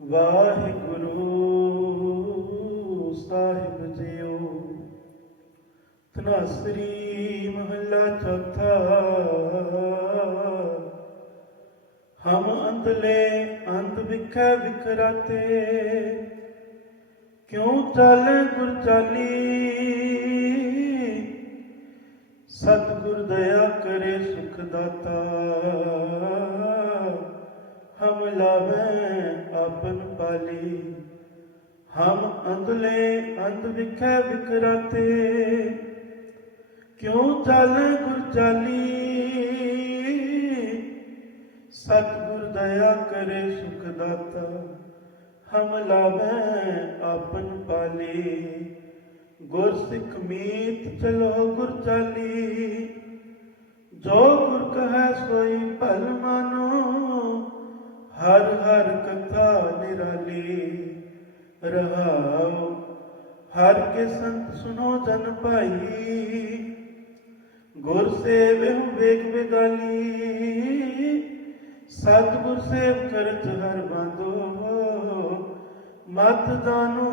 ਵਾਹਿਗੁਰੂ ਸਾਹਿਬ JIO. ਤਨਾਸਰੀ ਮਹੱਲਾ ਚੌਥਾ। ਹਮ ਅੰਤਲੇ ਅੰਤ ਵਿਖੇ ਵਿਖਰਾਤੇ। ਕਿਉ ਚਾਲੇ ਗੁਰ ਚਾਲੀ ਸਤਿਗੁਰ ਦਇਆ ਕਰੇ ਸੁਖ ਦਾਤਾ। ਹਮ ਲਾਵੇ ਆਪਨ ਪਾਲੀ। ਹਮ ਅੰਧਲੇ ਅੰਧ ਵਿਖੇ ਵਿਕਰਾਤੇ। ਕਿਉ ਚਾਲੇ ਗੁਰ ਚਾਲੀ? ਸਤਿਗੁਰ ਦਇਆ ਕਰੇ ਸੁਖ ਦਾਤਾ। ਹਮ ਲਾਵੇ ਆਪਨ ਪਾਲੀ। ਗੁਰ ਸਿੱਖ ਮੀਤ ਚਲੋ ਗੁਰ ਚਾਲੀ, ਜੋ ਗੁਰ ਕਹੈ ਸੋਈ ਭਲ ਮਾਨੋ, ਹਰ ਹਰ ਕਥਾ ਨਿਰਾਲੀ ਰਹਾਉ। ਹਰ ਕੇ ਸੰਤ ਸੁਨੋ ਜਨ ਭਾਈ, ਗੁਰ ਸੇਵਿਹੁ ਵੇਗ ਵਿਗਾਲੀ ਸਤਿਗੁਰ ਸੇਵ ਕਰਤ ਹਰ ਬੰਦੋ, ਮਤ ਦਾਨੋ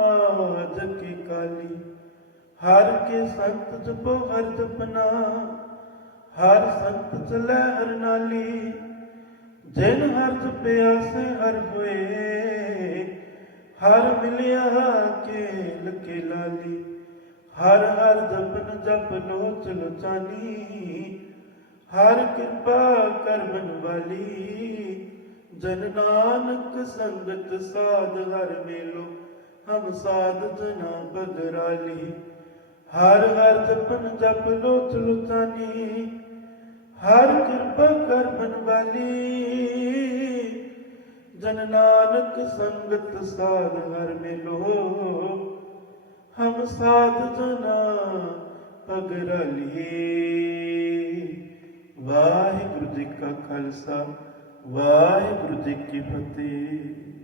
ਆਜ ਕੀ ਕਾਲੀ ਹਰ ਕੇ ਸੰਤ ਜਪੋ ਹਰ ਜਪਨਾ ਹਰ ਸੰਤ ਚਲੇ ਹਰ ਨਾਲੀ। ਜਿਨ ਹਰ ਜਪਿਆ ਸੇ ਹਰ ਹੋਏ, ਹਰ ਮਿਲਿਆ ਕੇਲ ਕੇ ਲਾਲੀ। ਹਰ ਹਰ ਜਪਨ ਜਪ ਲੋ ਚਲੋ ਲੋਚਾਨੀ ਹਰ ਕਿਰਪਾ ਕਰਵਨ ਵਾਲੀ। ਜਨ ਨਾਨਕ ਸੰਗਤ ਸਾਧ ਹਰ ਮੇਲੋ ਹਮ ਸਾਧ ਜਨਾ ਬਗਰਾਲੀ ਹਰ ਹਰ ਜਪਨ ਜਪ ਲੋਚ ਲੋਚਾਨੀ ਹਰ ਕਿਰਪਾ ਕਰਵਨ ਵਾਲੀ। ਜਨ ਨਾਨਕ ਸੰਗਤ ਸਾਧ ਹਰ ਮਿਲੋ। ਹਮ ਸਾਧ ਜਨਾ ਪਗਰਲੀ। ਵਾਹਿਗੁਰੂ ਜੀ ਕਾ ਖਾਲਸਾ, ਵਾਹਿਗੁਰੂ ਜੀ ਕੀ ਫਤਿਹ।